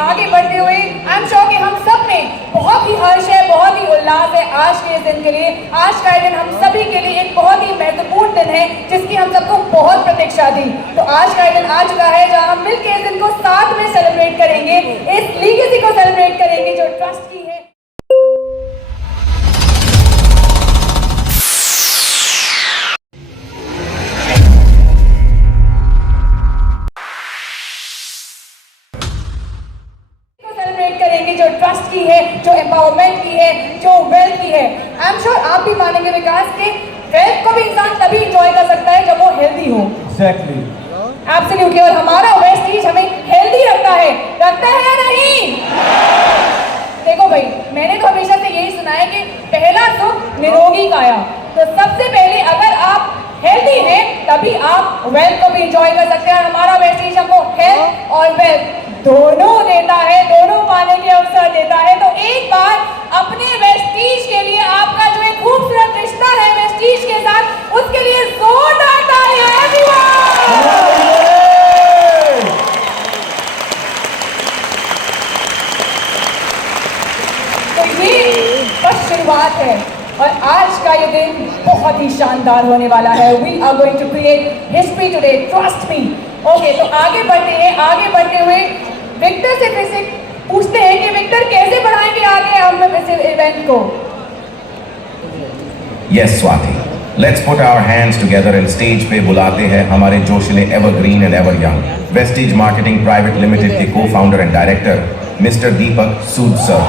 आगे बढ़ते हुए आई एम श्योर कि हम सब में बहुत ही हर्ष है, बहुत ही उल्लास है आज के इस दिन के लिए। आज का दिन हम सभी के लिए एक बहुत ही महत्वपूर्ण दिन है जिसकी हम सबको बहुत प्रतीक्षा थी। तो आज का दिन आ चुका है जहां हम मिलकर इस दिन को साथ में सेलिब्रेट करेंगे, इस लीगेसी को सेलिब्रेट करेंगे जो ट्रस्ट की है। जो ट्रस्ट की है, जो एम्पावरमेंट की है, जो वेल्थ की है। आई एम श्योर आप भी मानेंगे विकास के वेल्थ को भी इंसान तभी एंजॉय कर सकता है जब वो हेल्दी हो। Exactly, absolutely. और हमारा वेस्टीज हमें हेल्दी रखता है या नहीं? देखो भाई, मैंने तो हमेशा से यही सुना है कि पहला सुख निरोगी काया। तो सबसे पहले अगर आप हेल्दी हैं तभी आप वेल्थ को भी एंजॉय कर सकते हैं। हमारा वेस्टीज हमको हेल्थ और वेल्थ दोनों देता है, दोनों पाने के अवसर देता है। तो एक बार अपने वेस्टीज के लिए, आपका जो एक खूबसूरत रिश्ता है वेस्टीज के साथ, उसके लिए जोरदार तालियां एवरीवन। तो ये बस शुरुआत है और आज का ये दिन बहुत ही शानदार होने वाला है। We are going to create history today, trust me. Okay, तो आगे बढ़ते हैं। आगे बढ़ते हुए विक्टर से फिर से पूछते हैं कि विक्टर कैसे बढ़ाएंगे आगे हम इस इवेंट को। Yes Swati, let's put our hands together and stage पे बुलाते हैं हमारे जोशीले evergreen and ever young Vestige marketing private limited के co-founder and director mister Deepak Sood sir.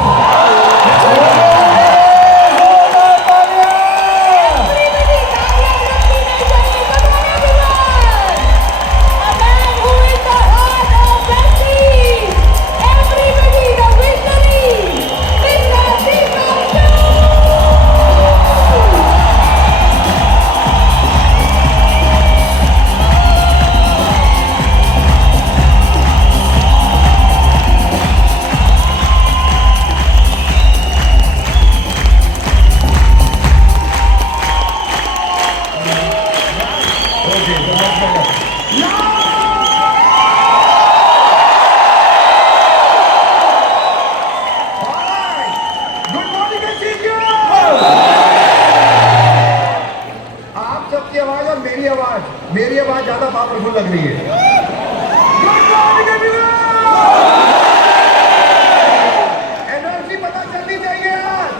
मेरी आवाज ज्यादा पावरफुल लग रही है। एनर्जी पता चलनी चाहिए यार।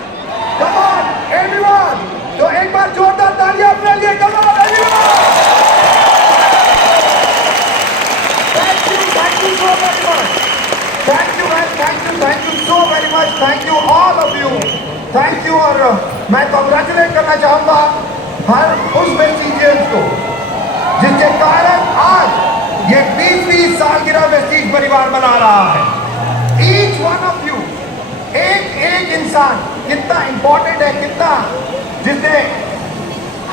कम ऑन एवरीवन, तो एक बार जोरदार तालियां अपने लिए। Come on everyone, thank you so very much. Thank you so very much. Thank you all of you, thank you. और मैं कांग्रेचुलेट करना चाहूंगा हर उस वेस्टीजियंस को जिसके कारण आज ये 20-20 सालगिरह वेस्टीज परिवार बना रहा है। ईच वन ऑफ यू, एक इंसान कितना इंपॉर्टेंट है, कितना जिसने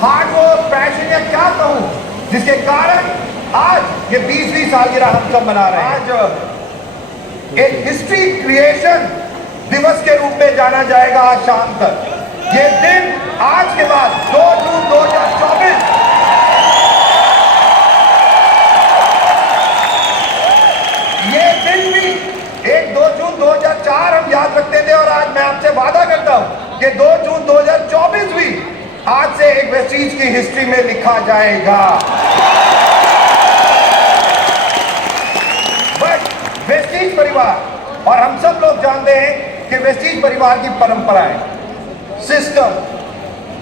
हार्ड वर्क, पैशन या क्या कहूं, जिसके कारण आज ये 20-20 सालगिरह हम सब मना रहे हैं। आज एक हिस्ट्री क्रिएशन दिवस के रूप में जाना जाएगा आज शाम तक। ये दिन आज के बाद 2 जून 2024 ये दिन भी 2 जून 2004 हम याद रखते थे और आज मैं आपसे वादा करता हूं कि 2 जून 2024 भी आज से एक वेस्टीज की हिस्ट्री में लिखा जाएगा। बट वेस्टीज परिवार और हम सब लोग जानते हैं कि वेस्टीज परिवार की परंपराएं, सिस्टम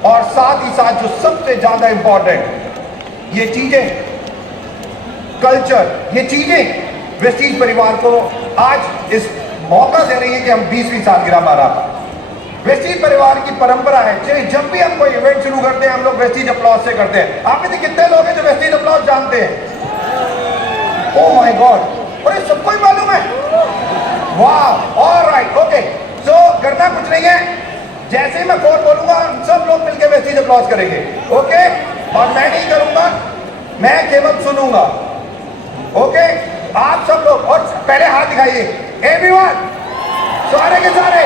और साथ ही साथ जो सबसे ज्यादा इंपॉर्टेंट ये चीजें, कल्चर, ये चीजें वेस्टीज परिवार को आज इस मौका दे रही है कि हम 20वीं सालगिरह मना पाए। वेस्टीज परिवार की परंपरा है, जब भी हम कोई इवेंट शुरू करते हैं हम लोग वेस्टीज अपलॉज से करते हैं। आप में से कितने लोग हैं जो वेस्टीज अपलॉज जानते हैं? ओह माय गॉड, और ये सबको ही मालूम है? वाह, ऑलराइट, ओके। सो करना कुछ नहीं है, जैसे ही मैं फोन बोलूंगा हम सब लोग मिलकर वेस्टीज अपलॉज करेंगे, ओके? और मैं नहीं करूंगा, मैं केवल सुनूंगा, ओके? आप सब लोग, और पहले हाथ दिखाइए एवरीवन, सारे के सारे।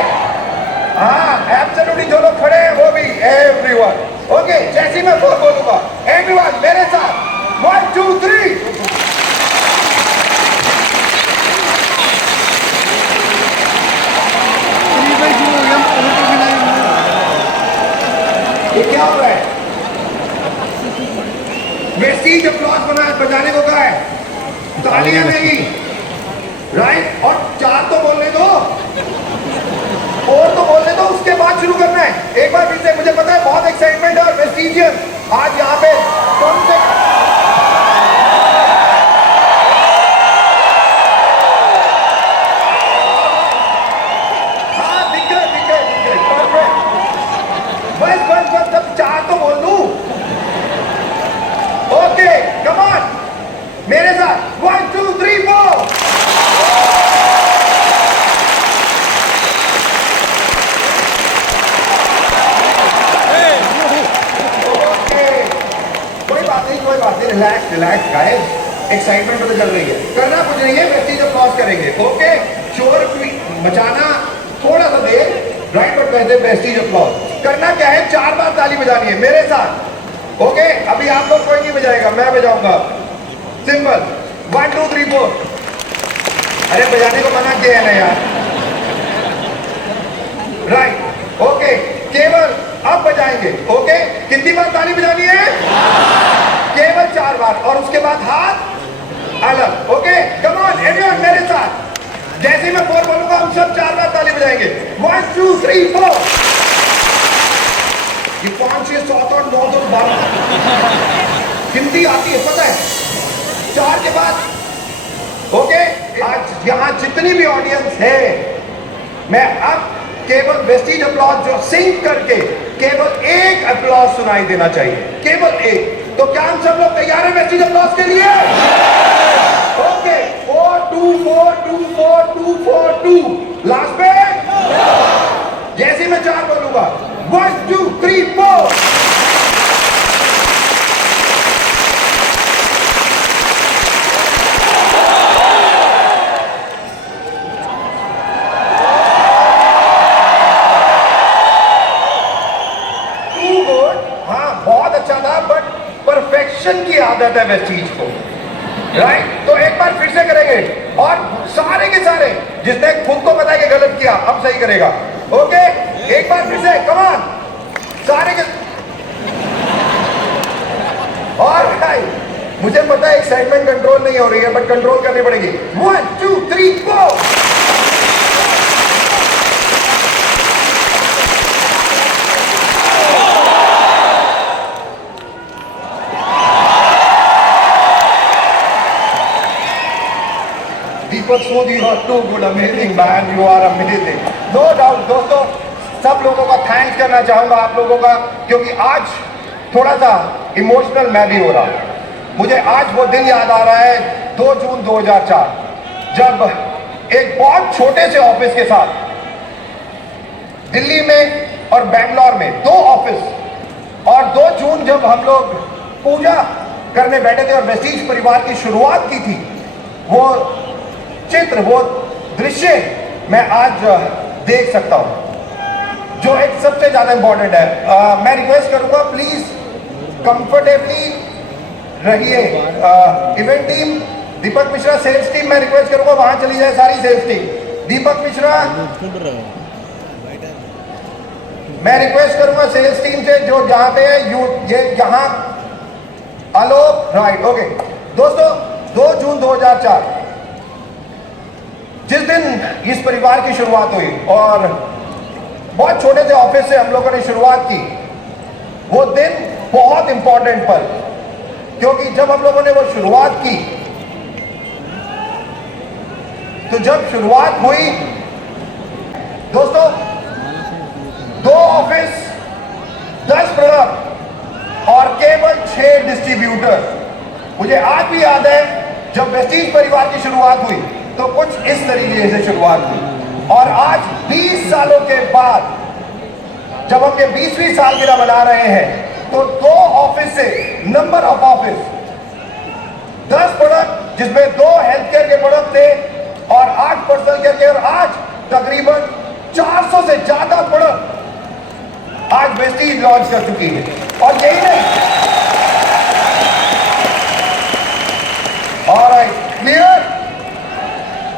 हाँ, एब्सोल्युटली, जो लोग खड़े हैं वो भी, एवरीवन, ओके? जैसे ही मैं फोन बोलूंगा एवरीवन मेरे साथ 1 2 3। क्या हो रहा है? वेस्टीज अप्लॉज बजाने को कहा है, तालियां नहीं, राइट? और 4 तो बोलने दो, और तो बोलने दो, उसके बाद शुरू करना है। एक बार फिर से, मुझे पता है बहुत एक्साइटमेंट है और वेस्टीजियन आज यहाँ पे कम से बस तब 4 तो बोल दूं। ओके कम ऑन, मेरे साथ 1 2 3 4। कोई बात नहीं, रिलैक्स गाइस, एक्साइटमेंट तो चल रही है, करना कुछ नहीं है, वेस्टीज अप्लॉज करेंगे। ओके शोर मचाना थोड़ा सा देर, राइट, बट कहते हैं वेस्टीज अप्लॉज। करना क्या है, 4 बार ताली बजानी है मेरे साथ। ओके अभी आप लोग कोई नहीं बजाएगा, मैं बजाऊंगा, सिंपल 1 2 3 4। अरे बजाने को मना किया है ना यार, राइट? ओके केवल अब बजाएंगे। ओके कितनी बार ताली बजानी है? केवल 4 बार, और उसके बाद हाथ अलग। ओके कम ऑन एवरीवन, मेरे साथ जैसे ही मैं 4 बोलूंगा हम सब 4 बार ताली बजाएंगे। 1 2 3 4। ये 5 6 7 8 9 10 12 गिनती आती है, पता है, 4 के बाद। ओके आज यहां जितनी भी ऑडियंस है, मैं अब केवल वेस्टीज अप्लॉज जो सिंक करके केवल एक अप्लॉज सुनाई देना चाहिए, केवल एक। तो क्या हम सब लोग तैयार हैं वेस्टीज अप्लॉज के लिए? ओके 4 2 4 2 4 2 4 2। लास्ट में जैसे मैं 4 बोलूंगा 1 2 3 4। बहुत अच्छा था, बट परफेक्शन की आदत है वेस्टीज को, राइट? तो एक बार फिर से करेंगे, और सारे के सारे जिसने खुद को पता है कि गलत किया अब सही करेगा। ओके एक बार फिर से, कम ऑन, सारे के। और मुझे पता है एक्साइटमेंट कंट्रोल नहीं हो रही है, बट कंट्रोल करनी पड़ेगी। 1 2 3 4। Deepak Sood, you are too good, amazing man, you are amazing, no doubt. दोस्तों सब लोगों का थैंक्स करना चाहूंगा आप लोगों का, क्योंकि आज थोड़ा सा इमोशनल मैं भी हो रहा हूं। मुझे आज वो दिन याद आ रहा है 2 जून 2004, जब एक बहुत छोटे से ऑफिस के साथ दिल्ली में और बैंगलोर में 2 ऑफिस, और 2 जून जब हम लोग पूजा करने बैठे थे और वेस्टीज परिवार की शुरुआत की थी, वो चित्र, वो दृश्य मैं आज देख सकता हूं, जो एक सबसे ज्यादा इंपॉर्टेंट है। मैं रिक्वेस्ट करूंगा प्लीज कंफर्टेबली रहिए। इवेंट टीम, दीपक मिश्रा, सेल्स टीम, मैं रिक्वेस्ट करूंगा वहां चली जाए सारी सेल्स टीम। दीपक मिश्रा, मैं रिक्वेस्ट करूंगा सेल्स टीम से जो जहां पे है, ये जहां आलोक, राइट? ओके दोस्तों 2 जून 2004 जिस दिन इस परिवार की शुरुआत हुई, और बहुत छोटे से ऑफिस से हम लोगों ने शुरुआत की, वो दिन बहुत इंपॉर्टेंट पल, क्योंकि जब हम लोगों ने वो शुरुआत की, तो जब शुरुआत हुई दोस्तों, 2 ऑफिस, 10 प्रोडक्ट और केवल 6 डिस्ट्रीब्यूटर। मुझे आज भी याद है जब वेस्टीज परिवार की शुरुआत हुई तो कुछ इस तरीके से शुरुआत हुई, और आज 20 सालों के बाद जब हम ये 20वीं सालगिरह मना रहे हैं, तो 2 ऑफिस से नंबर ऑफ ऑफिस, 10 प्रोडक्ट जिसमें 2 हेल्थ केयर के प्रोडक्ट थे और 8 पर्सनल केयर के, और आज तकरीबन 400 से ज्यादा प्रोडक्ट आज वेस्टीज लॉन्च कर चुकी है। और यही नहीं, alright, clear?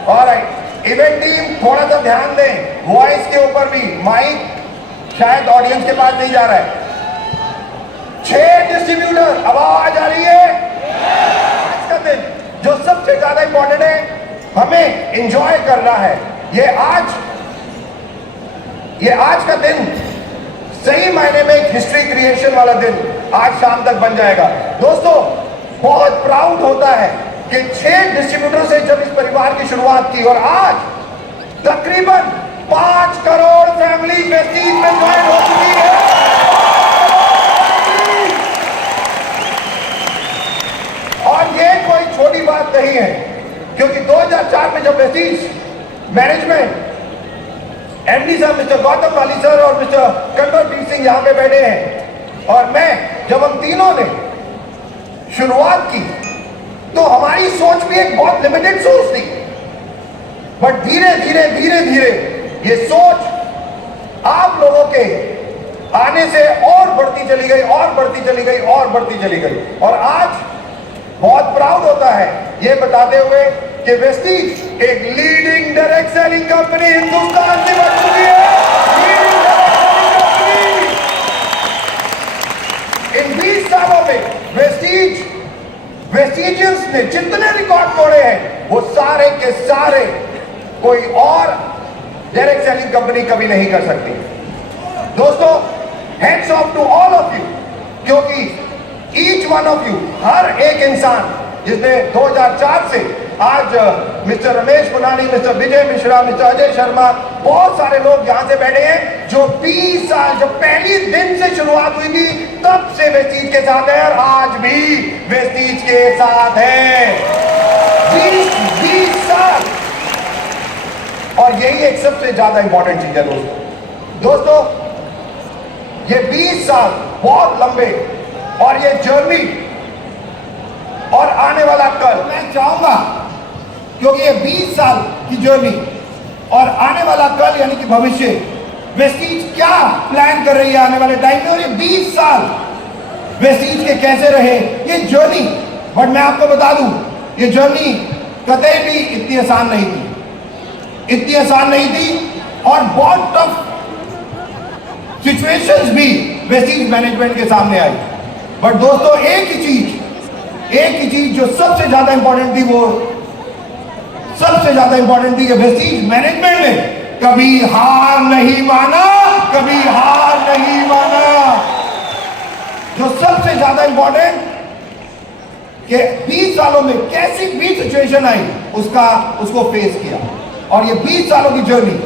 Alright, event team थोड़ा सा ध्यान दें, वॉइस के ऊपर भी, माइक शायद ऑडियंस के पास नहीं जा रहा है। 6 डिस्ट्रीब्यूटर, आवाज आ रही है? आज का दिन जो सबसे ज्यादा इंपॉर्टेंट है, हमें एंजॉय करना है। ये आज का दिन सही मायने में एक हिस्ट्री क्रिएशन वाला दिन आज शाम तक बन जाएगा। दोस्तों, बहुत प्राउड होता है कि 6 डिस्ट्रीब्यूटर से जब इस परिवार की शुरुआत की और आज तकरीबन 5 करोड़ फैमिली वेस्टीज में ज्वाइन हो चुकी है। और ये कोई छोटी बात नहीं है, क्योंकि 2004 में जब वेस्टीज मैनेजमेंट एमडी साहब मिस्टर गौतम वाली सर और मिस्टर कंवरजीत सिंह यहां पे बैठे हैं और मैं, जब हम तीनों ने शुरुआत की तो हमारी सोच भी एक बहुत लिमिटेड सोच थी, बट धीरे धीरे ये सोच आप लोगों के आने से और बढ़ती चली गई और बढ़ती चली गई और बढ़ती चली गई। और आज बहुत प्राउड होता है ये बताते हुए कि वेस्टीज एक leading direct selling company Hindustan से बन चुकी है। इन 20 सालों में वेस्टीजियंस ने जितने रिकॉर्ड तोड़े हैं वो सारे के सारे कोई और डायरेक्ट सेलिंग कंपनी कभी नहीं कर सकती। दोस्तों, hats off to all of you, क्योंकि ईच वन ऑफ यू, हर एक इंसान जिसने 2004 से आज Mister Ramesh Munani, Mister Vijay Mishra, Mister Ajay Sharma, बहुत सारे लोग यहां से बैठे हैं जो 20 साल, जब पहली दिन से शुरुआत हुई थी तब से वेस्टीज के साथ है और आज भी वेस्टीज के साथ है। 20 साल। और यही एक सबसे ज्यादा इंपॉर्टेंट चीज है दोस्तों, ये 20 साल बहुत लंबे और ये जर्नी और आने वाला कल, मैं चाहूंगा क्योंकि ये 20 साल की जर्नी और आने वाला कल यानी कि भविष्य, वेस्टीज क्या प्लान कर रही है आने वाले टाइम में और ये 20 साल वेस्टीज के कैसे रहे ये जर्नी। बट मैं आपको बता दूं, ये जर्नी कतई भी इतनी आसान नहीं थी, और बहुत टफ सिचुएशंस भी वेस्टीज मैनेजमेंट के सामने आई। बट दोस्तों, एक ही चीज जो सबसे ज्यादा इंपॉर्टेंट थी, वो सबसे ज्यादा इंपॉर्टेंट थी कि वेस्टीज मैनेजमेंट ने कभी हार नहीं माना। जो सबसे ज्यादा इंपॉर्टेंट कि 20 सालों में कैसी भी सिचुएशन आई उसको फेस किया। और ये 20 सालों की जर्नी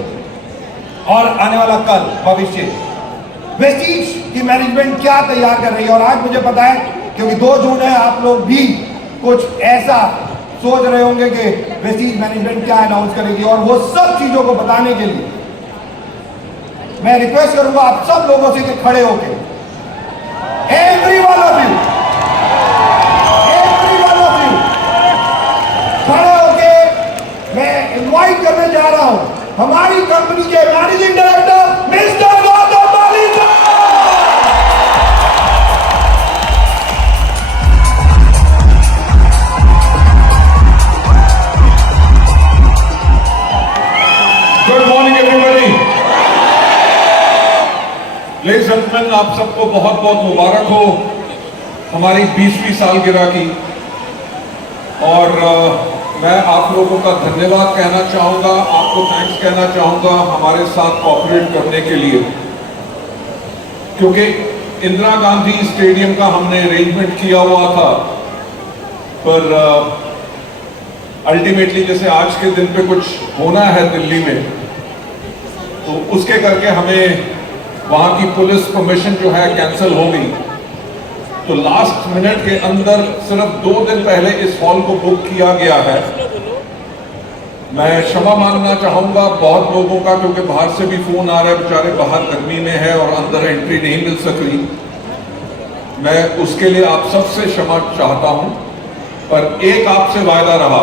और आने वाला कल, भविष्य, वेस्टीज की मैनेजमेंट क्या तैयार कर रही है। और आज मुझे पता है, क्योंकि 2 जून है, आप लोग भी कुछ ऐसा सोच रहे होंगे कि वेस्टीज मैनेजमेंट क्या अनाउंस करेगी। और वो सब चीजों को बताने के लिए मैं रिक्वेस्ट करूंगा आप सब लोगों से कि खड़े होके, एवरी वन ऑफ यू खड़े होके मैं इनवाइट करने जा रहा हूं हमारी कंपनी के मैनेजिंग डायरेक्टर मिस्टर गौतम वाली साहब। Good morning everybody. Ladies and gentleman, आप सबको बहुत बहुत मुबारक हो हमारी 20वीं सालगिरह की। और मैं आप लोगों का धन्यवाद कहना चाहूँगा, आपको थैंक्स कहना चाहूँगा हमारे साथ कोऑपरेट करने के लिए, क्योंकि इंदिरा गांधी स्टेडियम का हमने अरेंजमेंट किया हुआ था, पर अल्टीमेटली जैसे आज के दिन पे कुछ होना है दिल्ली में, तो उसके करके हमें वहाँ की पुलिस परमिशन जो है कैंसिल हो गई। तो लास्ट मिनट के अंदर सिर्फ 2 दिन पहले इस हॉल को बुक किया गया है। मैं क्षमा मांगना चाहूँगा बहुत लोगों का, क्योंकि बाहर से भी फ़ोन आ रहा है, बेचारे बाहर गर्मी में है और अंदर एंट्री नहीं मिल सक रही। मैं उसके लिए आप सबसे क्षमा चाहता हूँ, पर एक आपसे वायदा रहा,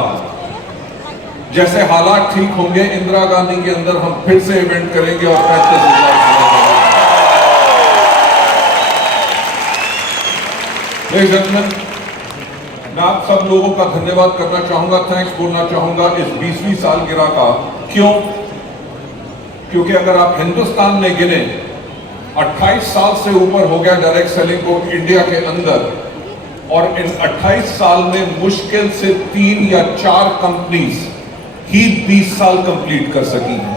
जैसे हालात ठीक होंगे इंदिरा गांधी के अंदर हम फिर से इवेंट करेंगे और 35,000। लेडीज एंड जेंटलमैन, मैं आप सब लोगों का धन्यवाद करना चाहूंगा, थैंक्स बोलना चाहूंगा इस 20वीं सालगिरह का। क्यों? क्योंकि अगर आप हिंदुस्तान में गिने 28 साल से ऊपर हो गया डायरेक्ट सेलिंग को इंडिया के अंदर, और इन 28 साल में मुश्किल से 3 या 4 कंपनीज ही 20 साल कंप्लीट कर सकी हैं।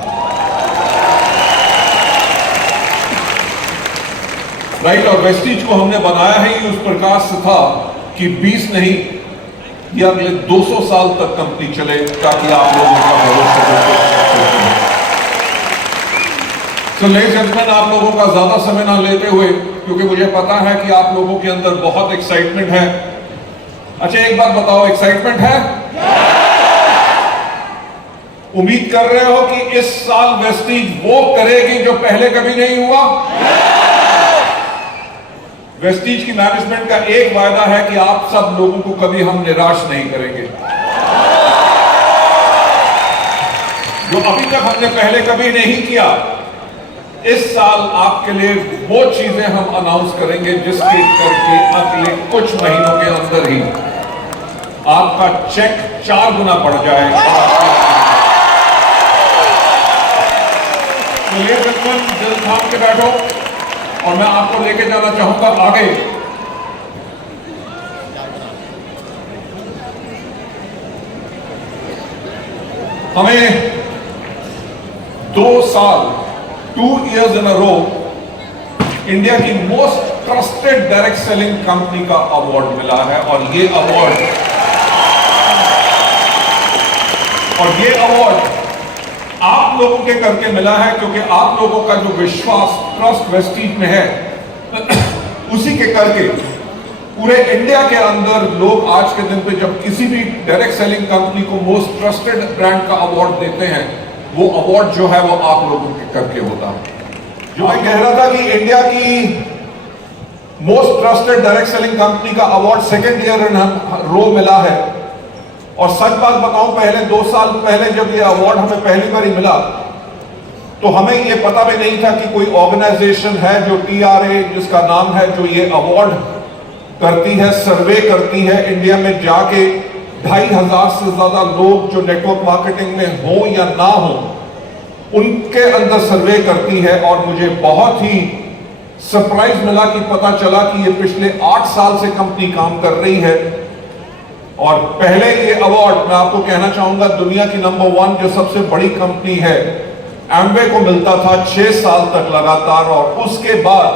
राइट, और वेस्टीज को हमने बनाया है ही उस प्रकार से था कि 20 नहीं, ये अगले 200 साल तक कंपनी चले, ताकि आप लोगों का भविष्य। तो लेडीज एंड जेंटलमैन, आप लोगों का ज्यादा समय ना लेते हुए, क्योंकि मुझे पता है कि आप लोगों के अंदर बहुत एक्साइटमेंट है। अच्छा, एक बात बताओ, एक्साइटमेंट है? उम्मीद कर रहे हो कि इस साल वेस्टीज वो करेगी जो पहले कभी नहीं हुआ? वेस्टीज की मैनेजमेंट का एक वायदा है कि आप सब लोगों को कभी हम निराश नहीं करेंगे। जो अभी तक हमने पहले कभी नहीं किया, इस साल आपके लिए वो चीजें हम अनाउंस करेंगे जिसके करके अगले कुछ महीनों के अंदर ही आपका चेक 4 गुना बढ़ जाएगा। तो ये बिल्कुल दिल थाम के बैठो, और मैं आपको लेके जाना चाहूंगा आगे। हमें 2 साल 2 years in a row India की most trusted direct selling company का अवार्ड मिला है, और ये अवार्ड आप लोगों के करके मिला है, क्योंकि आप लोगों का जो विश्वास, ट्रस्ट वेस्टीज में है, उसी के करके पूरे इंडिया के अंदर लोग आज के दिन पे जब किसी भी डायरेक्ट सेलिंग कंपनी को मोस्ट ट्रस्टेड ब्रांड का अवार्ड देते हैं, वो अवार्ड जो है वो आप लोगों के करके होता है। जो मैं कह रहा था कि इंडिया की most trusted direct selling company का अवार्ड 2nd ईयर इन रो मिला है, और सच बात बताऊं, पहले 2 साल पहले जब ये अवार्ड हमें पहली बार ही मिला, तो हमें ये पता भी नहीं था कि कोई ऑर्गेनाइजेशन है जो TRA जिसका नाम है, जो ये अवार्ड करती है, सर्वे करती है इंडिया में जाके 2500 से ज्यादा लोग जो नेटवर्क मार्केटिंग में हो या ना हो, उनके अंदर सर्वे करती है। और मुझे बहुत ही सरप्राइज मिला कि पता चला कि ये पिछले 8 साल से कंपनी काम कर रही है, और पहले ये अवार्ड मैं आपको कहना चाहूंगा, दुनिया की नंबर 1 जो सबसे बड़ी कंपनी है एम्वे को मिलता था 6 साल तक लगातार, और उसके बाद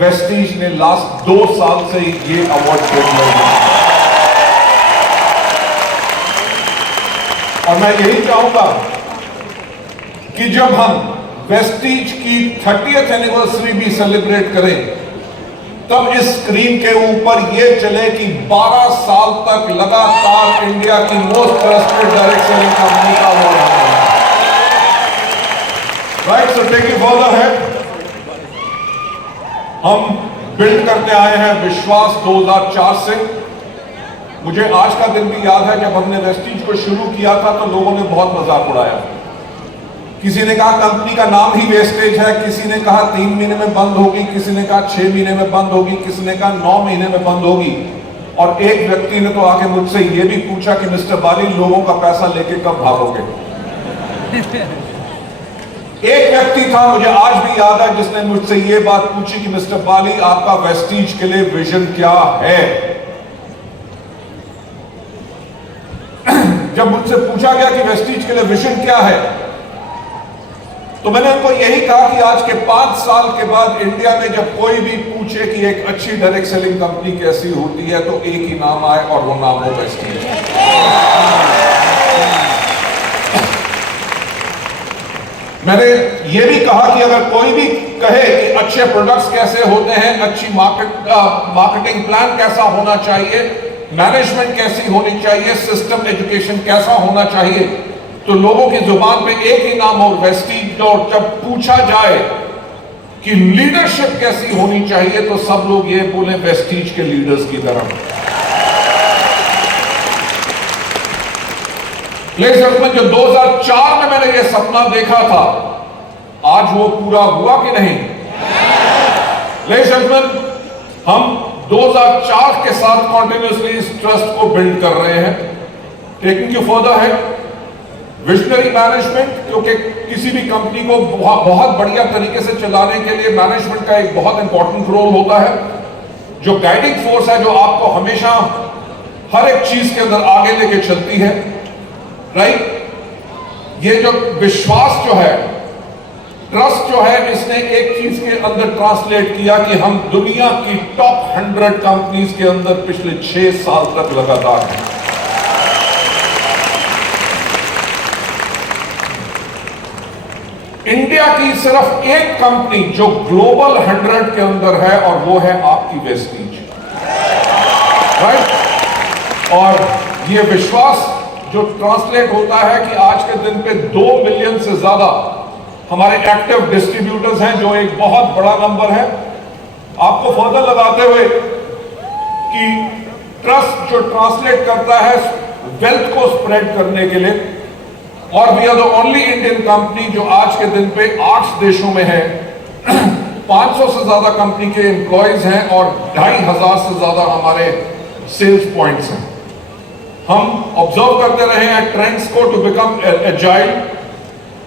वेस्टीज ने लास्ट 2 साल से ये अवार्ड जीत लिया। और मैं यही चाहूंगा कि जब हम वेस्टीज की 30th एनिवर्सरी भी सेलिब्रेट करें, तब इस स्क्रीन के ऊपर यह चले कि 12 साल तक लगातार इंडिया की most trusted direct selling company का अवार्ड है। Right, so take it further है। हम बिल्ड करते आए हैं विश्वास 2004 से। मुझे आज का दिन भी याद है, जब हमने वेस्टीज को शुरू किया था तो लोगों ने बहुत मजाक उड़ाया। किसी ने कहा कंपनी का नाम ही वेस्टेज है, किसी ने कहा 3 महीने में बंद होगी, किसी ने कहा 6 महीने में बंद होगी, किसी ने कहा 9 महीने में बंद होगी। और एक व्यक्ति ने तो आके मुझसे ये भी पूछा कि मिस्टर बाली, लोगों का पैसा लेके कब भागोगे? एक व्यक्ति था, मुझे आज भी याद है, जिसने मुझसे ये बात पूछी कि मिस्टर बाली, आपका वेस्टीज के लिए विजन क्या है? जब मुझसे पूछा गया कि वेस्टीज के लिए विजन क्या है, तो मैंने उनको यही कहा कि आज के 5 साल के बाद इंडिया में जब कोई भी पूछे कि एक अच्छी डायरेक्ट सेलिंग कंपनी कैसी होती है, तो एक ही नाम आए, और वो नाम हो वेस्टीज। मैंने ये भी कहा कि अगर कोई भी कहे कि अच्छे प्रोडक्ट्स कैसे होते हैं, अच्छी मार्केटिंग प्लान कैसा होना चाहिए, मैनेजमेंट कैसी होनी चाहिए, सिस्टम एजुकेशन कैसा होना चाहिए, तो लोगों की जुबान पे एक ही नाम हो, वेस्टीज। और जब पूछा जाए कि लीडरशिप कैसी होनी चाहिए, तो सब लोग ये बोले वेस्टीज के लीडर्स की तरह। लेकिन जो 2004 में मैंने ये सपना देखा था, आज वो पूरा हुआ कि नहीं? लेकिन हम 2004 के साथ कॉन्टिन्यूसली इस ट्रस्ट को बिल्ड कर रहे हैं। टेकिंग यू फर्दर है, विजनरी मैनेजमेंट, क्योंकि किसी भी कंपनी को बहुत बढ़िया तरीके से चलाने के लिए मैनेजमेंट का एक बहुत इंपॉर्टेंट रोल होता है। जो गाइडिंग फोर्स है, जो आपको हमेशा हर एक चीज के अंदर आगे लेके चलती है, राइट। ये जो विश्वास जो है, ट्रस्ट जो है, इसने एक चीज के अंदर ट्रांसलेट किया कि हम दुनिया की टॉप 100 कंपनीज के अंदर पिछले 6 साल तक लगातार हैं। इंडिया की सिर्फ एक कंपनी जो ग्लोबल 100 के अंदर है, और वो है आपकी वेस्टीज, राइट। और ये विश्वास जो ट्रांसलेट होता है कि आज के दिन पे 2 मिलियन से ज्यादा हमारे एक्टिव डिस्ट्रीब्यूटर्स हैं, जो एक बहुत बड़ा नंबर है। आपको फर्दर लगाते हुए कि ट्रस्ट जो ट्रांसलेट करता है वेल्थ को स्प्रेड करने के लिए, और we are the only Indian company जो आज के दिन पे 8 देशों में है। 500 से ज्यादा कंपनी के एम्प्लॉयज हैं और 2500 से ज्यादा हमारे सेल्स पॉइंट्स हैं। हम ऑब्जर्व करते रहे हैं ट्रेंड्स को टू बिकम एजाइल,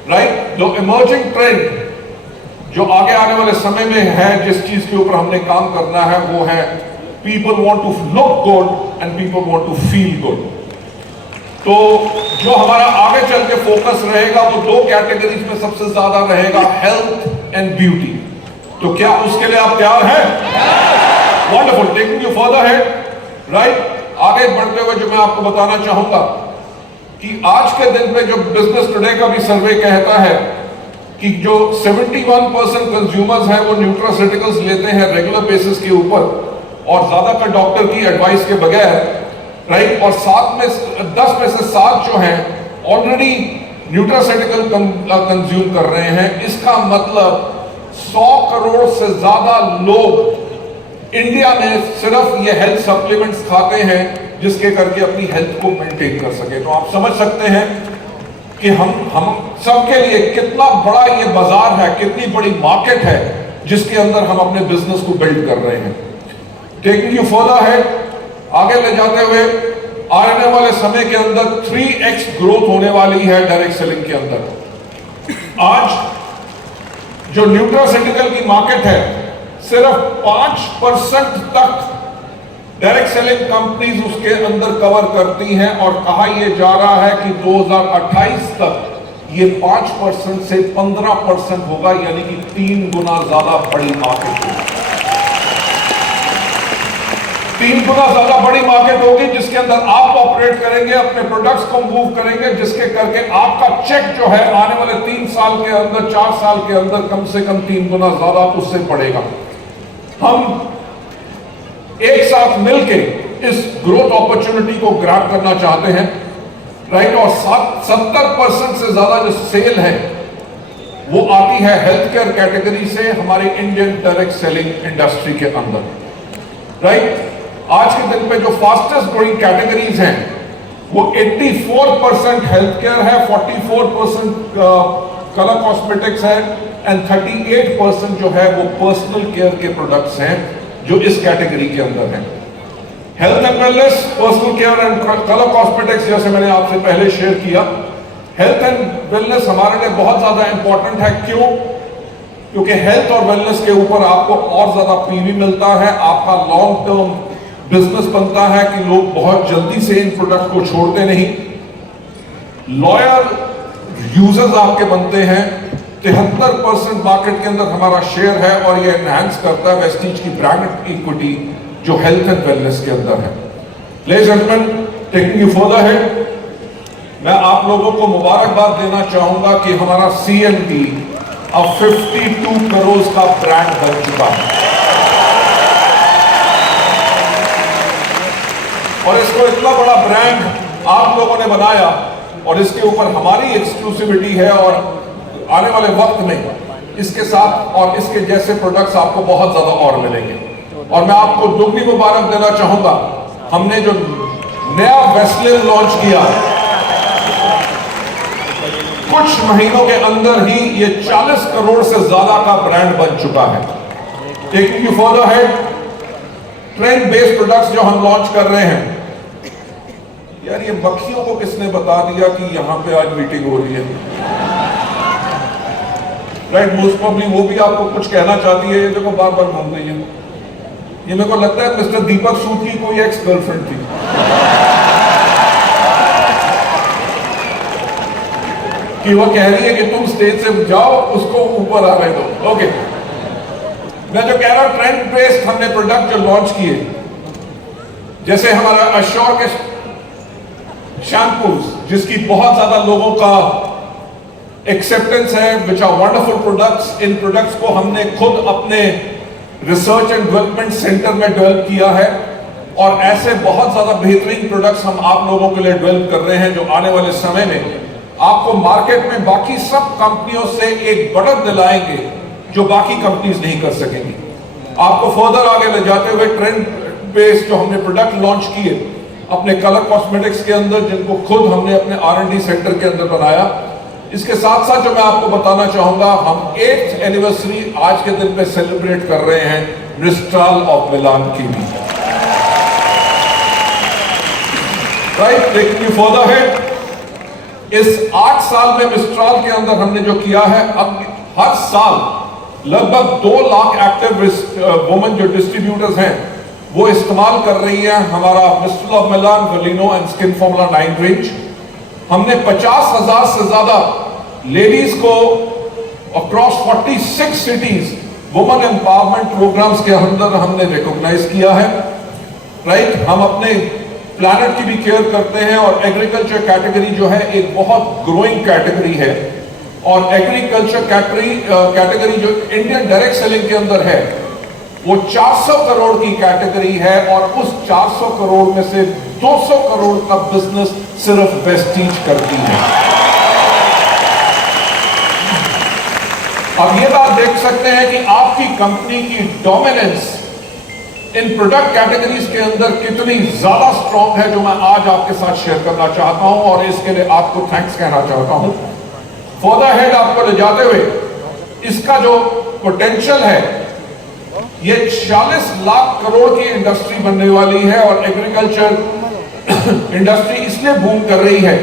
राइट। जो इमर्जिंग ट्रेंड जो आगे आने वाले समय में है, जिस चीज के ऊपर हमने काम करना है, वो है people want to look good and people want to feel good. तो जो हमारा आगे चल के फोकस रहेगा वो 2 कैटेगरीज में सबसे ज्यादा रहेगा, हेल्थ एंड ब्यूटी। तो क्या उसके लिए आप तैयार हैं? Wonderful, taking you further head, right. आगे बढ़ते हुए जो मैं आपको बताना चाहूंगा कि आज के दिन में जो बिजनेस टुडे का भी सर्वे कहता है कि जो 71% कंज्यूमर्स हैं वो न्यूट्रास्यूटिकल्स लेते हैं रेगुलर बेसिस के ऊपर, और ज्यादातर डॉक्टर की एडवाइस के बगैर, राइट। और 10 में से 7 जो हैं ऑलरेडी न्यूट्रास्यूटिकल कंज्यूम कर रहे हैं। इसका मतलब 100 करोड़ से ज्यादा लोग इंडिया में सिर्फ ये हेल्थ सप्लीमेंट्स खाते हैं, जिसके करके अपनी हेल्थ को मेंटेन कर सके। तो आप समझ सकते हैं कि हम सबके लिए कितना बड़ा ये बाजार है, कितनी बड़ी मार्केट है, जिसके अंदर हम अपने बिजनेस को बिल्ड कर रहे हैं। टेकिंग यू फर्दर हेड, आगे ले जाते हुए आने वाले समय के अंदर 3x ग्रोथ होने वाली है डायरेक्ट सेलिंग के अंदर। आज जो न्यूट्रास्यूटिकल की मार्केट है, सिर्फ 5% तक डायरेक्ट सेलिंग कंपनीज उसके अंदर कवर करती हैं, और कहा यह जा रहा है कि 2028 तक ये 5% से 15% होगा, यानी कि 3 गुना ज्यादा बड़ी मार्केट होगी। 3 गुना ज्यादा बड़ी मार्केट होगी, जिसके अंदर आप ऑपरेट करेंगे, अपने प्रोडक्ट्स को मूव करेंगे, जिसके करके आपका चेक जो है आने वाले 3 साल के अंदर, 4 साल के अंदर कम से कम 3 गुना ज्यादा उससे बढ़ेगा। हम एक साथ मिलके इस ग्रोथ अपॉर्चुनिटी को ग्रैब करना चाहते हैं, राइट। और 70% से ज्यादा जो सेल है वो आती है हेल्थ केयर कैटेगरी से, हमारे इंडियन डायरेक्ट सेलिंग इंडस्ट्री के अंदर, राइट। आज के दिन पे जो फास्टेस्ट ग्रोइंग कैटेगरीज हैं वो 84% हेल्थ केयर है, 44% कलर कॉस्मेटिक्स है, एंड 38% जो है वो पर्सनल केयर के प्रोडक्ट्स हैं, जो इस कैटेगरी के अंदर हैं। Health and wellness, personal care and colour cosmetics, जैसे मैंने आपसे पहले शेयर किया, हेल्थ एंड वेलनेस हमारे लिए बहुत ज्यादा इंपॉर्टेंट है। क्यों? क्योंकि हेल्थ और वेलनेस के ऊपर आपको और ज्यादा पीवी मिलता है, आपका लॉन्ग टर्म बिजनेस बनता है कि लोग बहुत जल्दी से इन प्रोडक्ट को छोड़ते नहीं, लॉयल यूजर्स आपके बनते हैं। 73% मार्केट के अंदर हमारा शेयर है, और ये एनहांस करता है वेस्टीज की ब्रांड इक्विटी जो हेल्थ एंड वेलनेस के अंदर है। Ladies and gentleman, taking you further head, मैं आप लोगों को मुबारकबाद देना चाहूंगा कि हमारा CNT अब 52 करोड़ का ब्रांड बन चुका है, और इसको इतना बड़ा ब्रांड आप लोगों ने बनाया, और इसके ऊपर हमारी एक्सक्लूसिविटी है, और आने वाले वक्त में इसके साथ और इसके जैसे प्रोडक्ट्स आपको बहुत ज्यादा और मिलेंगे। और मैं आपको दुगनी मुबारक देना चाहूंगा, हमने जो नया वेस्लिन लॉन्च किया, कुछ महीनों के अंदर ही ये 40 करोड़ से ज्यादा का ब्रांड बन चुका है। Taking you further head, trend based products जो हम लॉन्च कर रहे हैं, यार ये मक्खियों को किसने बता दिया कि यहाँ पे आज मीटिंग हो रही है? राइट, मोस्ट प्रॉब्ली वो भी आपको कुछ कहना चाहती है, ये देखो बार बार घूम रही है। ये मेरे को लगता है मिस्टर दीपक सूद की कोई एक्स गर्लफ्रेंड थी। कि वो कह रही है कि तुम स्टेज से जाओ, उसको ऊपर आने दो। ओके, मैं जो कह रहा हूं, ट्रेंड बेस्ड हमने प्रोडक्ट जो लॉन्च किए, जैसे हमारा अश्योर के शैम्पूज, जिसकी बहुत ज्यादा लोगों का एक्सेप्टेंस है, विच आर वंडरफुल प्रोडक्ट्स। इन प्रोडक्ट्स को हमने खुद अपने रिसर्च एंड डेवलपमेंट सेंटर में डेवलप किया है, और ऐसे बहुत ज्यादा बेहतरीन प्रोडक्ट्स हम आप लोगों के लिए डेवलप कर रहे हैं, जो आने वाले समय में आपको मार्केट में बाकी सब कंपनियों से एक बढ़त दिलाएंगे, जो बाकी कंपनीज नहीं कर सकेंगी। आपको फर्दर आगे ले जाते हुए ट्रेंड बेस्ड जो हमने प्रोडक्ट लॉन्च किए अपने कलर कॉस्मेटिक्स के अंदर, जिनको खुद हमने अपने R&D सेंटर के अंदर बनाया। इसके साथ साथ जो मैं आपको बताना चाहूंगा, हम 8th एनिवर्सरी आज के दिन पे सेलिब्रेट कर रहे हैं मिस्ट्राल ऑफ मिलान की भी। राइट, टेकिंग यू फर्दर है, इस 8 साल में मिस्ट्राल के अंदर हमने जो किया है, अब हर साल लगभग 2 लाख एक्टिव वुमेन जो डिस्ट्रीब्यूटर्स हैं वो इस्तेमाल कर रही है हमारा Mistral of Milan, Velino and skin formula 9 range. हमने 50,000 से ज्यादा लेडीज को across 46 cities women empowerment programs के अंदर हमने रिकॉग्नाइज किया है। राइट, हम अपने प्लैनेट की भी केयर करते हैं, और एग्रीकल्चर कैटेगरी जो है एक बहुत ग्रोइंग कैटेगरी है, और एग्रीकल्चर कैटेगरी जो इंडियन डायरेक्ट सेलिंग के अंदर है वो 400 करोड़ की कैटेगरी है, और उस 400 करोड़ में से 200 करोड़ का बिजनेस सिर्फ वेस्टीज करती है। अब ये बात देख सकते हैं कि आपकी कंपनी की डोमिनेंस इन प्रोडक्ट कैटेगरीज के अंदर कितनी ज्यादा स्ट्रॉन्ग है, जो मैं आज आपके साथ शेयर करना चाहता हूं, और इसके लिए आपको थैंक्स कहना चाहता हूं। फर्दर हेड आपको ले जाते हुए, इसका जो पोटेंशियल है, ये 40 लाख करोड़ की इंडस्ट्री बनने वाली है, और एग्रीकल्चर इंडस्ट्री इसलिए बूम कर रही है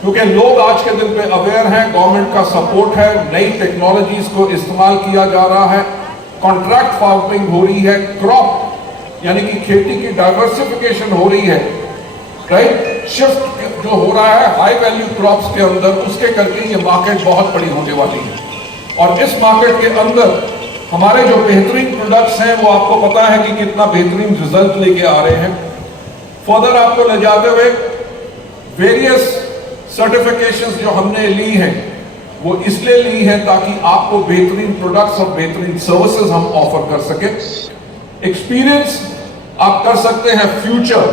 क्योंकि लोग आज के दिन पे अवेयर हैं, गवर्नमेंट का सपोर्ट है, नई टेक्नोलॉजीज को इस्तेमाल किया जा रहा है, कॉन्ट्रैक्ट फार्मिंग हो रही है, क्रॉप यानी कि खेती की डाइवर्सिफिकेशन हो रही है। राइट, शिफ्ट जो हो रहा है हाई वैल्यू क्रॉप्स के अंदर, उसके करके ये मार्केट बहुत बड़ी होने वाली है, और इस मार्केट के अंदर हमारे जो बेहतरीन प्रोडक्ट्स हैं वो आपको पता है कि कितना बेहतरीन रिजल्ट लेके आ रहे हैं। फर्दर आपको ले जाते हुए, वेरियस सर्टिफिकेशंस जो हमने ली हैं वो इसलिए ली है ताकि आपको बेहतरीन प्रोडक्ट्स और बेहतरीन सर्विसेज हम ऑफर कर सके। एक्सपीरियंस आप कर सकते हैं फ्यूचर,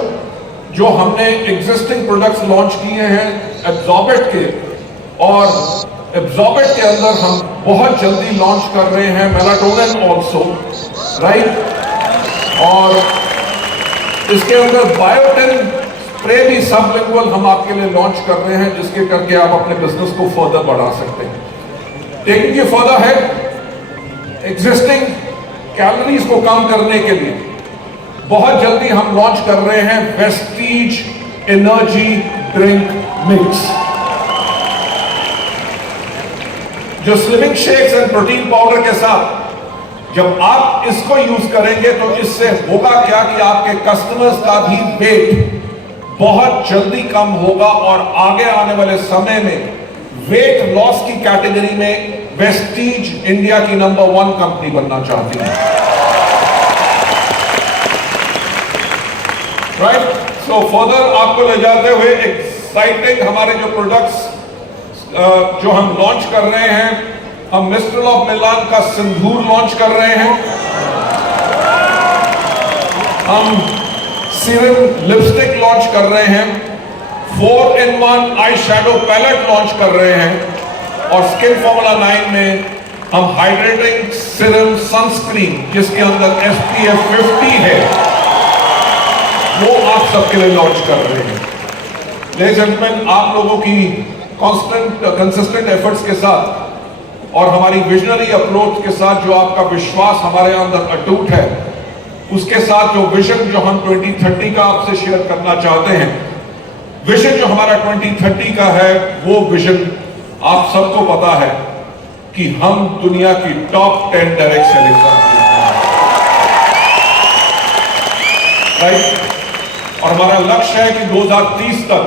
जो हमने एग्जिस्टिंग प्रोडक्ट्स लॉन्च किए हैं एब्जॉर्बेट के, और एब्जॉर्बेट के अंदर हम बहुत जल्दी लॉन्च कर रहे हैं मेलाटोनिन ऑल्सो। राइट, और इसके अंदर बायोटिन स्प्रे भी सबलिंगुअल हम आपके लिए लॉन्च कर रहे हैं, जिसके करके आप अपने बिजनेस को फर्दर बढ़ा सकते हैं। टेकिंग यू फर्दर है, एग्जिस्टिंग कैलोरीज को कम करने के लिए बहुत जल्दी हम लॉन्च कर रहे हैं वेस्टीज एनर्जी ड्रिंक मिक्स, जो slimming shakes and protein powder के साथ जब आप इसको यूज करेंगे तो इससे होगा क्या कि आपके कस्टमर्स का भी वेट बहुत जल्दी कम होगा, और आगे आने वाले समय में वेट लॉस की कैटेगरी में वेस्टीज इंडिया की नंबर 1 कंपनी बनना चाहती है। राइट, सो फर्दर आपको ले जाते हुए एक्साइटिंग हमारे जो प्रोडक्ट्स जो हम लॉन्च कर रहे हैं, हम मिस्ट्राल ऑफ मिलान का सिंदूर लॉन्च कर रहे हैं, हम सीरम लिपस्टिक लॉन्च कर रहे हैं, 4-in-1 eye shadow palette launch कर रहे हैं, और स्किन फॉर्मूला 9 में हम हाइड्रेटिंग सीरम सनस्क्रीन जिसके अंदर SPF 50 है वो आप सबके लिए लॉन्च कर रहे हैं। लेडीज एंड जेंटलमैन, आप लोगों की कंसिस्टेंट एफर्ट्स के साथ और हमारी विजनरी अप्रोच के साथ जो आपका विश्वास हमारे अंदर अटूट है, उसके साथ जो विजन जो हम 2030 का आपसे शेयर करना चाहते हैं, विजन जो हमारा 2030 का है, वो विजन आप सबको पता है कि हम दुनिया की टॉप 10 डायरेक्ट सेलिंग कंपनी हैं, राइट। और हमारा लक्ष्य है कि 2030 तक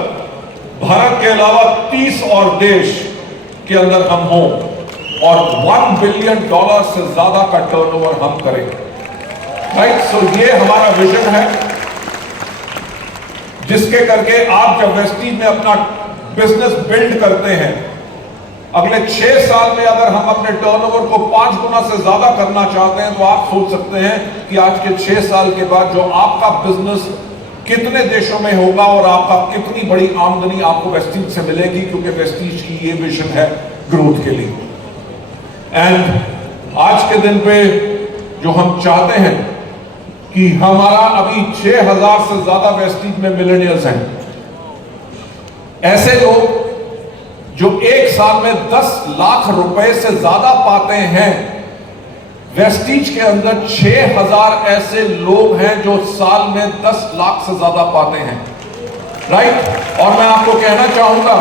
भारत के अलावा 30 और देश के अंदर हम हों और $1 बिलियन से ज्यादा का टर्नओवर हम करें, राइट। सो ये हमारा विजन है, जिसके करके आप जब वेस्टीज में अपना बिजनेस बिल्ड करते हैं, अगले 6 साल में अगर हम अपने टर्नओवर को 5 गुना से ज्यादा करना चाहते हैं, तो आप सोच सकते हैं कि आज के 6 साल के बाद जो आपका बिजनेस कितने देशों में होगा और आपका कितनी बड़ी आमदनी आपको वेस्टीज से मिलेगी, क्योंकि वेस्टीज की ये विजन है ग्रोथ के लिए। एंड आज के दिन पे जो हम चाहते हैं कि हमारा अभी 6000 से ज्यादा वेस्टीज में मिलेनियर्स हैं, ऐसे लोग जो एक साल में 10 लाख रुपए से ज्यादा पाते हैं। वेस्टीज के अंदर 6000 ऐसे लोग हैं जो साल में 10 लाख से ज्यादा पाते हैं, राइट। और मैं आपको कहना चाहूंगा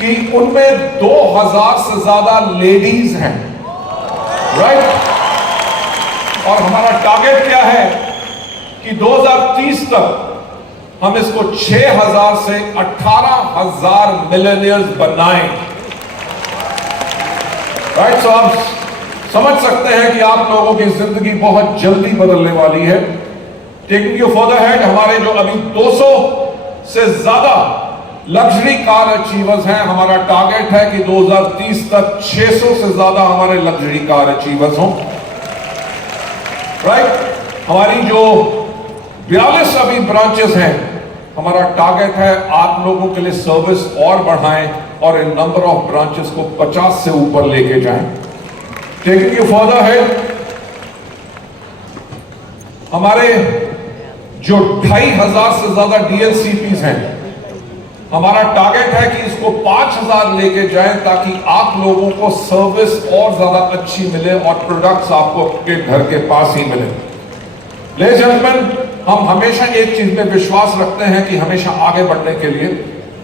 कि उनमें 2000 से ज्यादा लेडीज हैं, राइट। और हमारा टारगेट क्या है कि 2030 तक हम इसको 6000 से 18000 मिलेनियर्स बनाएं, राइट। सो आप समझ सकते हैं कि आप लोगों की जिंदगी बहुत जल्दी बदलने वाली है। टेकिंग यू फर्दर हेड, हमारे जो अभी 200 से ज्यादा लग्जरी कार अचीवर्स हैं, हमारा टारगेट है कि 2030 तक 600 से ज्यादा हमारे लग्जरी कार अचीवर्स हों, राइट। हमारी जो 42 अभी ब्रांचेस हैं, हमारा टारगेट है आप लोगों के लिए सर्विस और बढ़ाएं और इन नंबर ऑफ ब्रांचेस को 50 से ऊपर लेके जाएं। टेकिंग यू फर्दर है, हमारे जो 2500 से ज्यादा डीएलसीपीज हैं, हमारा टारगेट है कि इसको 5000 लेके जाएं, ताकि आप लोगों को सर्विस और ज्यादा अच्छी मिले और प्रोडक्ट्स आपको आपके घर के पास ही मिले। लेडीज एंड जेंटलमैन, हम हमेशा एक चीज में विश्वास रखते हैं कि हमेशा आगे बढ़ने के लिए,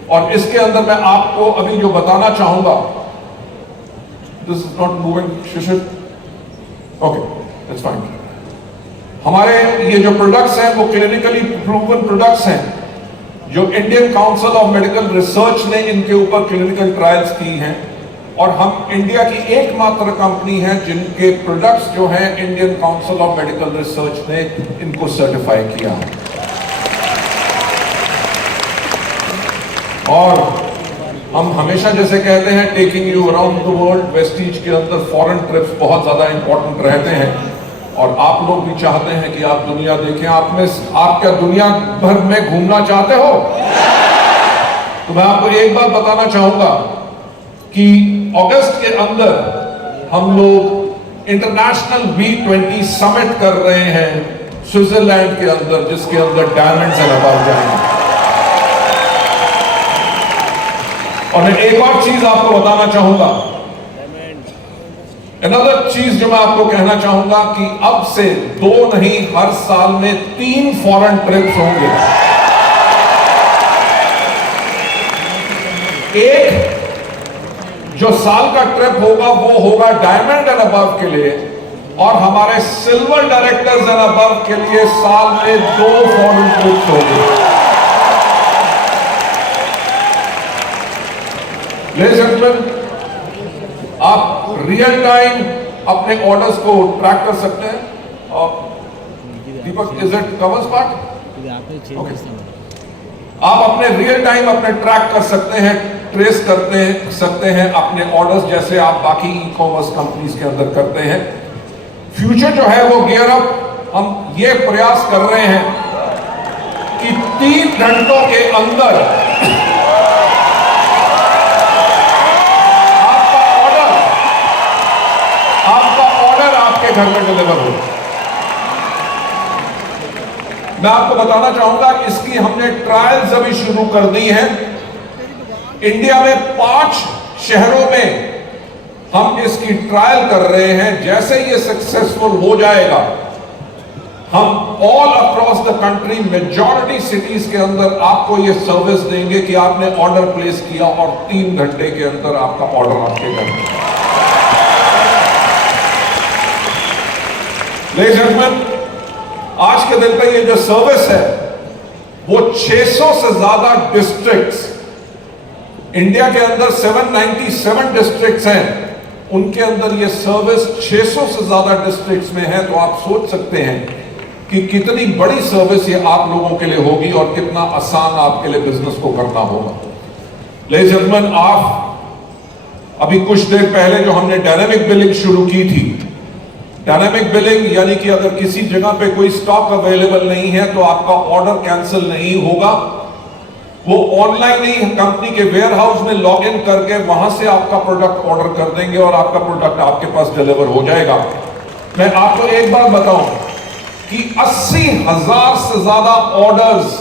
और इसके अंदर मैं आपको अभी जो बताना चाहूंगा, this is not moving, Shishir, okay, it's fine. हमारे ये जो प्रोडक्ट्स हैं वो क्लिनिकली प्रूवन प्रोडक्ट्स हैं, जो Indian council of medical research ने इनके ऊपर क्लिनिकल ट्रायल्स की हैं, और हम इंडिया की एकमात्र कंपनी है जिनके प्रोडक्ट्स जो हैं Indian council of medical research ने इनको सर्टिफाई किया। और हम हमेशा जैसे कहते हैं, taking you around the world, Vestige के अंदर फॉरेन ट्रिप्स बहुत ज्यादा इंपॉर्टेंट रहते हैं, और आप लोग भी चाहते हैं कि आप दुनिया देखें। आप क्या दुनिया भर में घूमना चाहते हो? तो मैं आपको एक बात बताना चाहूंगा कि अगस्त के अंदर हम लोग इंटरनेशनल V20 समिट कर रहे हैं स्विट्जरलैंड के अंदर, जिसके अंदर डायमंड्स एंड अबव जाएंगे। और मैं एक और चीज आपको बताना चाहूंगा, अनदर चीज जो मैं आपको कहना चाहूंगा कि अब से 2 नहीं, हर साल में 3 फॉरेन ट्रिप्स होंगे। एक जो साल का ट्रिप होगा वो होगा डायमंड एंड अबव के लिए, और हमारे सिल्वर डायरेक्टर्स एंड अबव के लिए साल में 2 फॉरेन ट्रिप्स होंगे। लेडीज एंड जेंटलमैन, आप रियल टाइम अपने ऑर्डर्स को ट्रैक कर सकते हैं। और Deepak, is it covers part? Okay, आप अपने रियल टाइम अपने ट्रैक कर सकते हैं, ट्रेस करते सकते हैं अपने ऑर्डर्स, जैसे आप बाकी ई कॉमर्स कंपनीज के अंदर करते हैं। फ्यूचर जो है वो गियर अप, हम ये प्रयास कर रहे हैं कि 3 घंटों के अंदर आपके घर में डिलीवर हो। मैं आपको बताना चाहूंगा, इसकी हमने ट्रायल्स अभी शुरू कर दी हैं। इंडिया में 5 शहरों में हम इसकी ट्रायल कर रहे हैं। जैसे ये सक्सेसफुल हो जाएगा, हम all across the country majority cities के अंदर आपको ये सर्विस देंगे कि आपने ऑर्डर प्लेस किया और 3 घंटे के अंदर आपका ऑर्डर आपके घर में। लेडीज एंड जेंटलमैन, आज के दिन पे ये जो सर्विस है वो 600 से ज्यादा डिस्ट्रिक्ट्स, इंडिया के अंदर 797 डिस्ट्रिक्ट्स हैं, उनके अंदर ये सर्विस 600 से ज्यादा डिस्ट्रिक्ट्स में है। तो आप सोच सकते हैं कि कितनी बड़ी सर्विस ये आप लोगों के लिए होगी और कितना आसान आपके लिए बिजनेस को करना होगा। लेडीज एंड जेंटलमैन, आप अभी कुछ देर पहले जो हमने डायनामिक बिलिंग शुरू की थी, डायनामिक बिलिंग यानी कि अगर किसी जगह पे कोई स्टॉक अवेलेबल नहीं है तो आपका ऑर्डर कैंसिल नहीं होगा। वो ऑनलाइन ही कंपनी के वेयर हाउस में लॉग इन करके वहां से आपका प्रोडक्ट ऑर्डर कर देंगे और आपका प्रोडक्ट आपके पास डिलीवर हो जाएगा। मैं आपको एक बात बताऊं कि 80,000 से ज्यादा ऑर्डर्स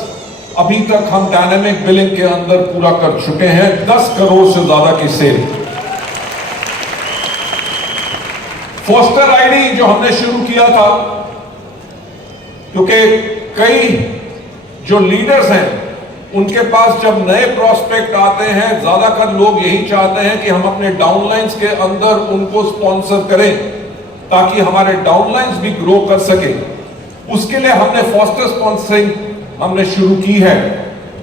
अभी तक हम डायनामिक बिलिंग के अंदर पूरा कर चुके हैं, 10 करोड़ से ज्यादा की सेल। फोस्टर आईडी जो हमने शुरू किया था, क्योंकि कई जो लीडर्स हैं उनके पास जब नए प्रोस्पेक्ट आते हैं, ज्यादातर लोग यही चाहते हैं कि हम अपने डाउनलाइंस के अंदर उनको स्पॉन्सर करें ताकि हमारे डाउनलाइंस भी ग्रो कर सके। उसके लिए हमने फोस्टर स्पॉन्सरिंग हमने शुरू की है,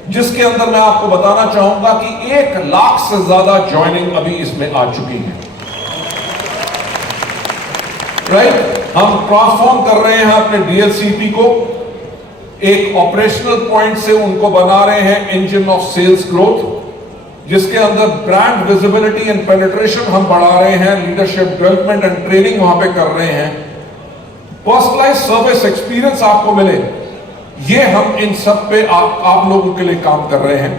जिसके अंदर मैं आपको बताना चाहूंगा कि 1 लाख से ज्यादा ज्वाइनिंग अभी इसमें आ चुकी है। राइट, हम ट्रांसफॉर्म कर रहे हैं अपने डीएलसीपी को, एक ऑपरेशनल पॉइंट से उनको बना रहे हैं इंजन ऑफ सेल्स ग्रोथ, जिसके अंदर ब्रांड विजिबिलिटी एंड पेनिट्रेशन हम बढ़ा रहे हैं, लीडरशिप डेवलपमेंट एंड ट्रेनिंग वहां पे कर रहे हैं, पर्सनलाइज सर्विस एक्सपीरियंस आपको मिले, ये हम इन सब पे आप लोगों के लिए काम कर रहे हैं।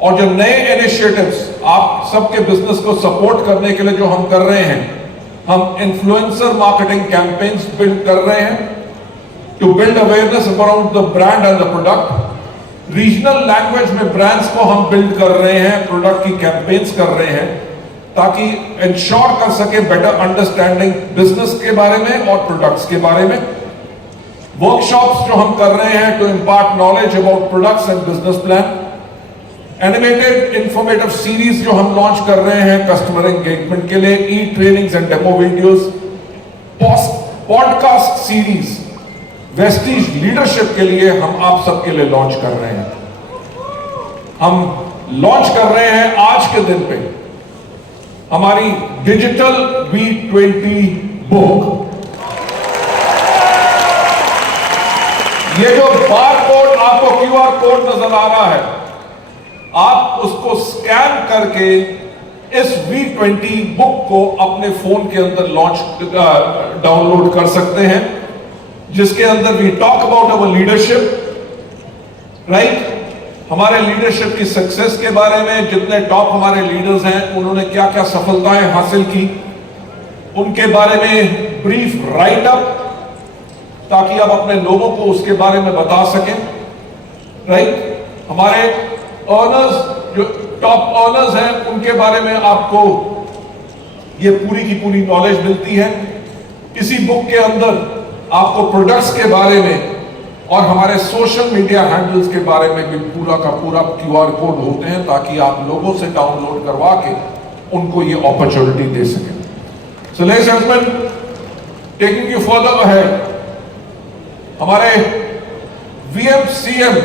और जो नए इनिशिएटिव्स आप सबके बिजनेस को सपोर्ट करने के लिए जो हम कर रहे हैं, हम इन्फ्लुएंसर मार्केटिंग कैंपेन्स बिल्ड कर रहे हैं to build awareness around the brand and the product. Regional language में ब्रांड्स को हम बिल्ड कर रहे हैं, प्रोडक्ट की कैंपेन्स कर रहे हैं ताकि इंश्योर कर सके बेटर अंडरस्टैंडिंग बिजनेस के बारे में और प्रोडक्ट्स के बारे में। वर्कशॉप्स जो हम कर रहे हैं to impart knowledge about products and business plan. Animated informative series जो हम लॉन्च कर रहे हैं कस्टमर एंगेजमेंट के लिए, e trainings and demo videos, podcast series Vestige leadership के लिए हम आप सबके लिए लॉन्च कर रहे हैं। हम लॉन्च कर रहे हैं आज के दिन पे हमारी डिजिटल V20 बुक। ये जो बार कोड आपको QR कोड नजर आ रहा है, आप उसको स्कैन करके इस V20 बुक को अपने फोन के अंदर डाउनलोड कर सकते हैं, जिसके अंदर we talk about our leadership. Right, हमारे लीडरशिप की सक्सेस के बारे में, जितने टॉप हमारे लीडर्स हैं उन्होंने क्या क्या सफलताएं हासिल की, उनके बारे में ब्रीफ राइट अप, ताकि आप अपने लोगों को उसके बारे में बता सकें। राइट, हमारे अर्नर्स जो टॉप अर्नर्स हैं उनके बारे में आपको ये पूरी की पूरी नॉलेज मिलती है। इसी बुक के अंदर आपको प्रोडक्ट्स के बारे में और हमारे सोशल मीडिया हैंडल्स के बारे में भी पूरा का पूरा QR कोड होते हैं, ताकि आप लोगों से डाउनलोड करवा के उनको ये अपॉर्चुनिटी दे सकें। So ladies and gentleman, taking you further ahead, हमारे VMCM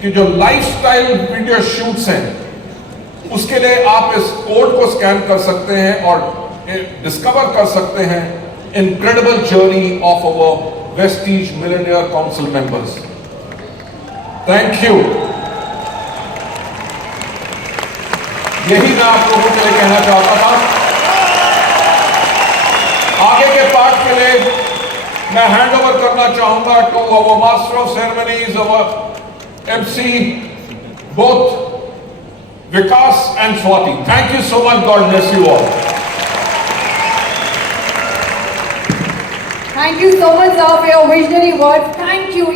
की जो लाइफस्टाइल वीडियो शूट्स हैं, उसके लिए आप इस कोड को स्कैन कर सकते हैं और डिस्कवर कर सकते हैं incredible journey of our Vestige Millionaire Council members. Thank you. यही मैं आप लोगों के लिए कहना चाहता था। आगे के पार्ट के लिए मैं हैंड ओवर करना चाहूंगा to our master of ceremonies, our MC, both Vikas and Swati. Thank you so much. God bless you all. Thank you so much, sir, for your visionary words. Thank you.